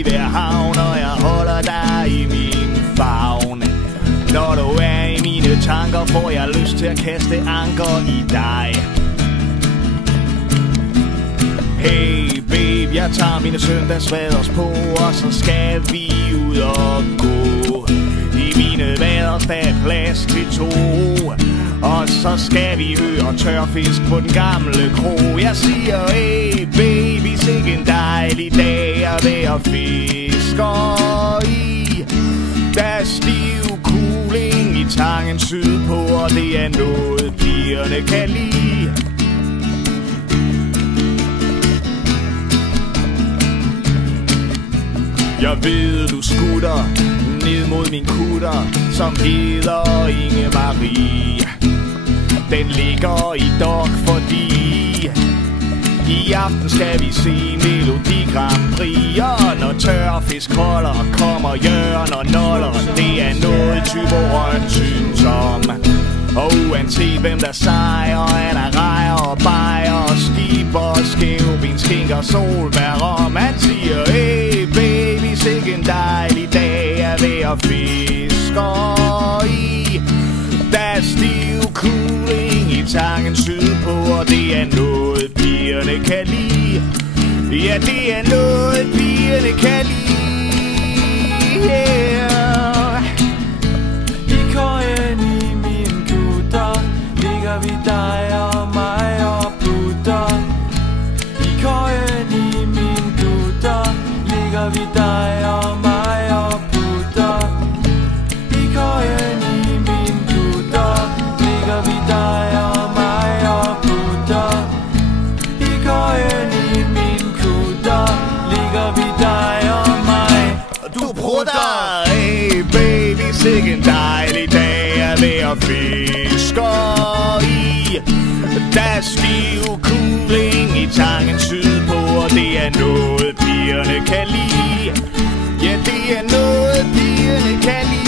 i hver havn, og jeg holder dig i min favn. Når du er i mine tanker, får jeg lyst til at kaste anker i dig. Hey babe, jeg tager mine søndagsvaders på, og så skal vi ud og gå. I mine vaders der er plads til to, og så skal vi høre tørfisk på den gamle kro. Jeg siger hey baby, sikke en dejlig dag at være fisker i. Der er stiv kuling i tangen sydpå, og det er noget pigerne kan lide. Jeg ved du skutter ned mod min kutter, som hedder Inge-Marie. Den ligger i dok, fordi i aften skal vi se Melodi Grand Prix. Og når tørfisk holder, kommer Jørgen og Noller. Det er noget Thyborøn synes om. Og uanset hvem der sejrer, er der rejer og bajer og skib og skævben, skinker, solbær og man siger hey baby, sikke en dejlig dag at være fisker i. Der er stiv kuling i tangen sydpå, og det er noget pigerne kan lide. Ja, det er noget pigerne kan lide, yeah. I køjen i min gutter ligger vi dig og mig og putter. I køjen i min gutter ligger vi dig og mig og putter. I køjen i min gutter ligger vi dig og mig og putter. I køjen i min gutter ligger vi dig og mig. Du prutter, hey baby, sikke en dejlig dag at være fisker i. Der er stiv kuling i tangen sydpå, og det er noget pigerne kan lide. Ja, det er noget pigerne kan lide.